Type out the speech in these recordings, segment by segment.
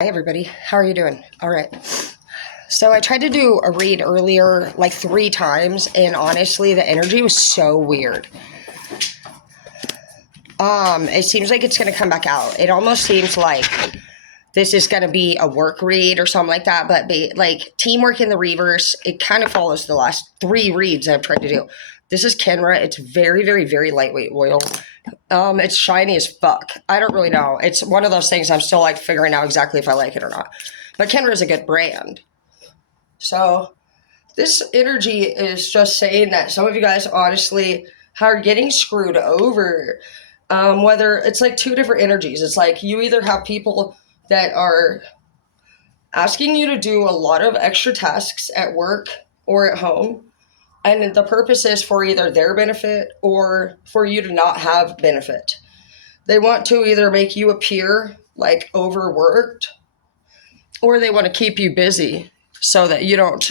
Hi, everybody. How are you doing? All right. So I tried to do a read earlier, like 3 times, and honestly, the energy was so weird. It seems like it's gonna come back out. It almost seems like this is gonna be a work read or something like that, but like teamwork in the reverse. It kind of follows the last 3 reads I've tried to do. This is Kenra. It's very, very, very lightweight oil. It's shiny as fuck. I don't really know. It's one of those things I'm still like figuring out exactly if I like it or not. But Kenra is a good brand. So this energy is just saying that some of you guys honestly are getting screwed over. Whether it's like 2 different energies. It's like you either have people that are asking you to do a lot of extra tasks at work or at home. And the purpose is for either their benefit or for you to not have benefit. They want to either make you appear like overworked or they want to keep you busy so that you don't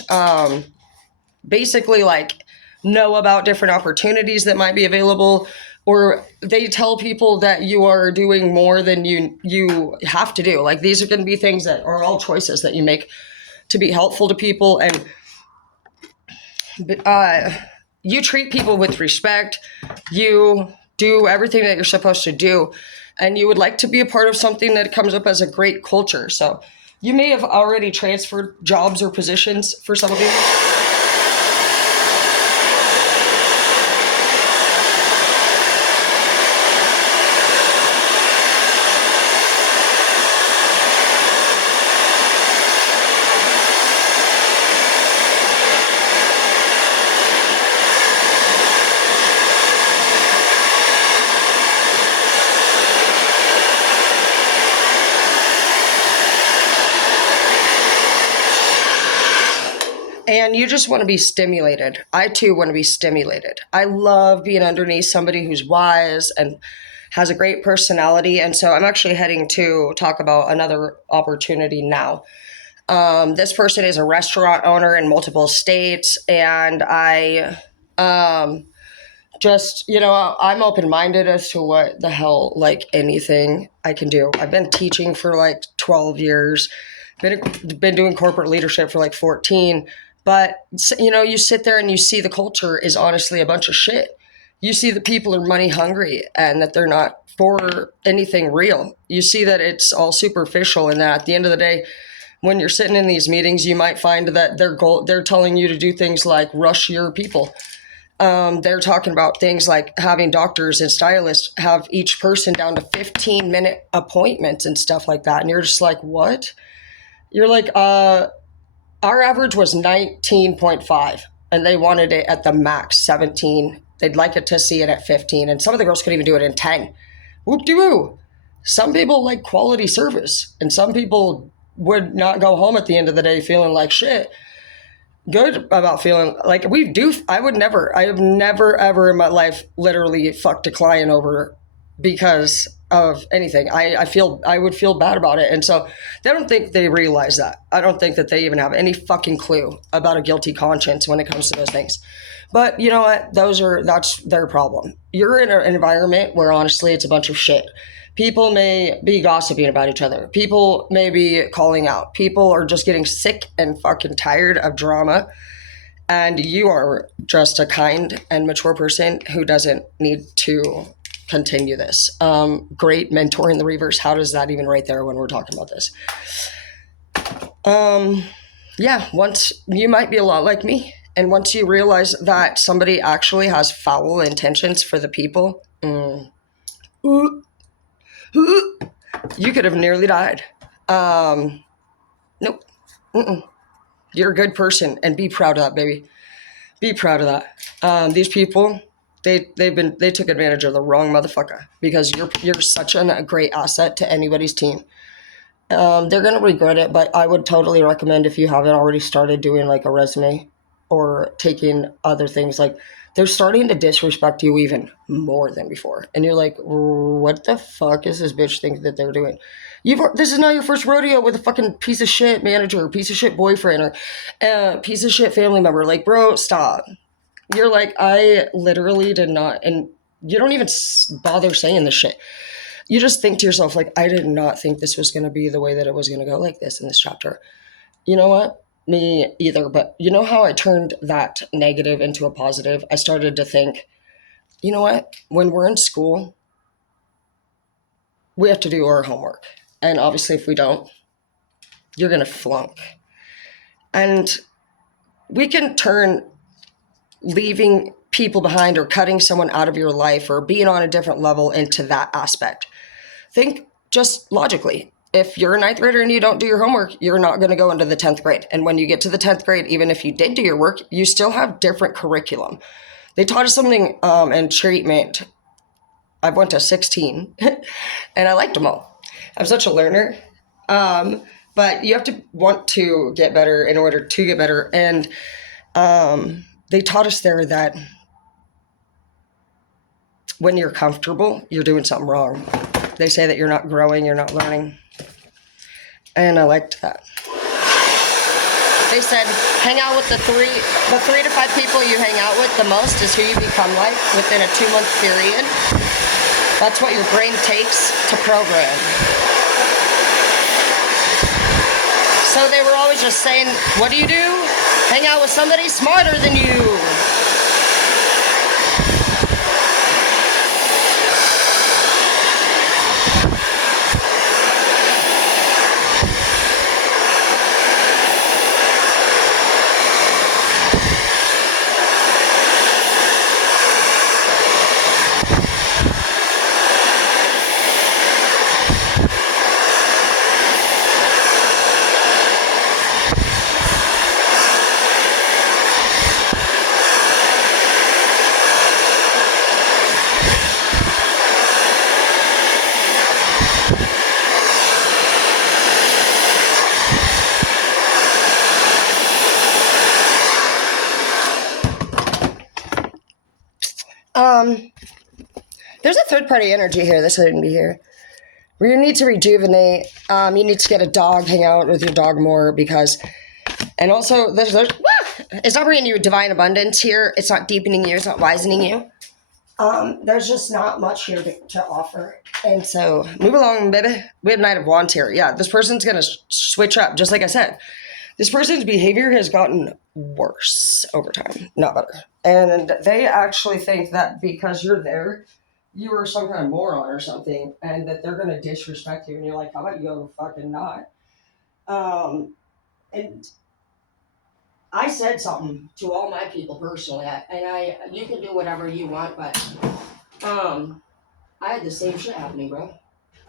basically like know about different opportunities that might be available, or they tell people that you are doing more than you have to do. Like these are going to be things that are all choices that you make to be helpful to people, and you treat people with respect. You do everything that you're supposed to do, and you would like to be a part of something that comes up as a great culture. So you may have already transferred jobs or positions for some of you. And you just want to be stimulated. I too want to be stimulated. I love being underneath somebody who's wise and has a great personality. And so I'm actually heading to talk about another opportunity now. This person is a restaurant owner in multiple states, and I I'm open minded as to what the hell, like anything I can do. I've been teaching for like 12 years, been doing corporate leadership for like 14. But, you sit there and you see the culture is honestly a bunch of shit. You see that people are money hungry and that they're not for anything real. You see that it's all superficial, and that at the end of the day, when you're sitting in these meetings, you might find that they're telling you to do things like rush your people. They're talking about things like having doctors and stylists have each person down to 15-minute appointments and stuff like that. And you're just like, what? You're like, our average was 19.5, and they wanted it at the max 17. They'd like it to see it at 15, and some of the girls could even do it in 10. Whoop-de-woo. Some people like quality service, and some people would not go home at the end of the day feeling like shit. Good about feeling like we do. I have never ever in my life literally fucked a client over because of anything. I would feel bad about it. And so they don't think they realize that. I don't think that they even have any fucking clue about a guilty conscience when it comes to those things. But you know what? That's their problem. You're in an environment where honestly it's a bunch of shit. People may be gossiping about each other. People may be calling out. People are just getting sick and fucking tired of drama. And you are just a kind and mature person who doesn't need to continue this. Great mentor in the reverse. How does that even right there when we're talking about this? Once you might be a lot like me. And once you realize that somebody actually has foul intentions for the people, you could have nearly died. Nope. You're a good person, and be proud of that, baby. Be proud of that. These people, they took advantage of the wrong motherfucker, because you're such a great asset to anybody's team. They're gonna regret it, but I would totally recommend, if you haven't already started doing like a resume or taking other things, like they're starting to disrespect you even more than before. And you're like, what the fuck is this bitch think that they're doing? This is not your first rodeo with a fucking piece of shit manager, or piece of shit boyfriend, or piece of shit family member. Like, bro, stop. You're like, I literally did not, and you don't even bother saying this shit. you just think to yourself, like, I did not think this was going to be the way that it was going to go like this in this chapter. You know what? Me either. But you know how I turned that negative into a positive? I started to think, you know what? When we're in school, we have to do our homework. And obviously, if we don't, you're going to flunk. And we can turn leaving people behind or cutting someone out of your life or being on a different level into that aspect. Think just logically. If you're a ninth grader and you don't do your homework, you're not going to go into the 10th grade. And when you get to the 10th grade, even if you did do your work, you still have different curriculum. They taught us something in treatment. I went to 16 and I liked them all. I'm such a learner. But you have to want to get better in order to get better. And they taught us there that when you're comfortable, you're doing something wrong. They say that you're not growing, you're not learning. And I liked that. They said, hang out with the three to five people you hang out with the most is who you become like within a 2-month period. That's what your brain takes to program. So they were always just saying, what do? Hang out with somebody smarter than you. There's a third-party energy here. This shouldn't be here. Where you need to rejuvenate. You need to get a dog, hang out with your dog more because... And also, it's not bringing you divine abundance here. It's not deepening you. It's not wisening you. There's just not much here to offer. And so, move along, baby. We have Knight of Wands here. Yeah, this person's going to switch up, just like I said. This person's behavior has gotten worse over time, not better. And they actually think that because you're there, you are some kind of moron or something, and that they're going to disrespect you. And you're like, how about you go fucking not? And I said something to all my people personally, and you can do whatever you want, but I had the same shit happening, bro.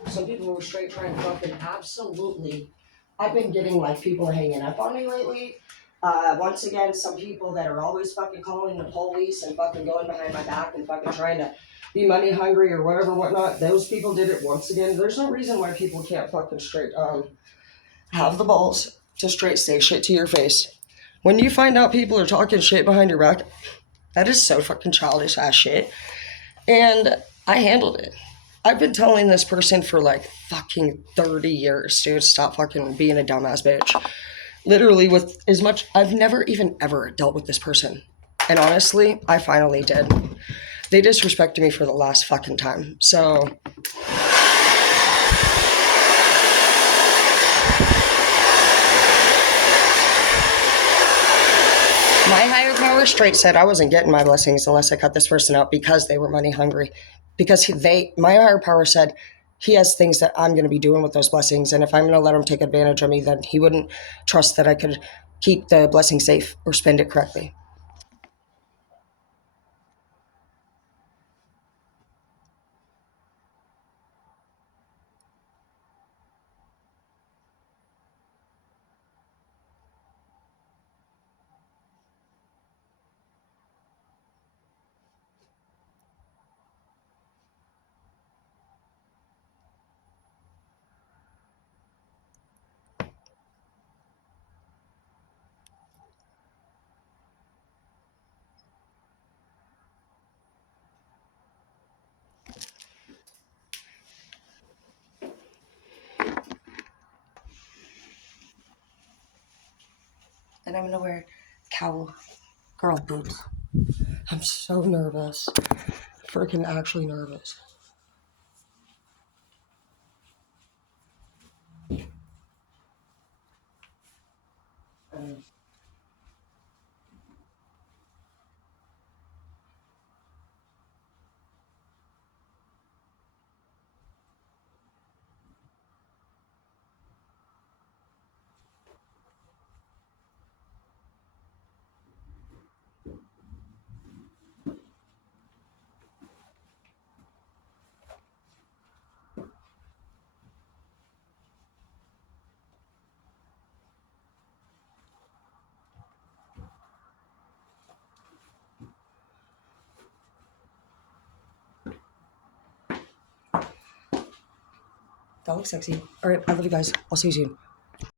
Some people were straight trying to fucking absolutely. I've been getting like people hanging up on me lately. Once again, some people that are always fucking calling the police and fucking going behind my back and fucking trying to be money hungry or whatever, whatnot. Those people did it once again. There's no reason why people can't fucking straight have the balls to straight say shit to your face. When you find out people are talking shit behind your back, that is so fucking childish ass shit. And I handled it. I've been telling this person for like fucking 30 years, dude, stop fucking being a dumbass bitch. Literally with as much, I've never even ever dealt with this person. And honestly, I finally did. They disrespected me for the last fucking time. So my higher power straight said I wasn't getting my blessings unless I cut this person out because they were money hungry. Because my higher power said he has things that I'm going to be doing with those blessings. And if I'm going to let him take advantage of me, then he wouldn't trust that I could keep the blessing safe or spend it correctly. And I'm going to wear cowgirl boots. I'm so nervous. Freaking actually nervous. That looks sexy. All right, I love you guys. I'll see you soon.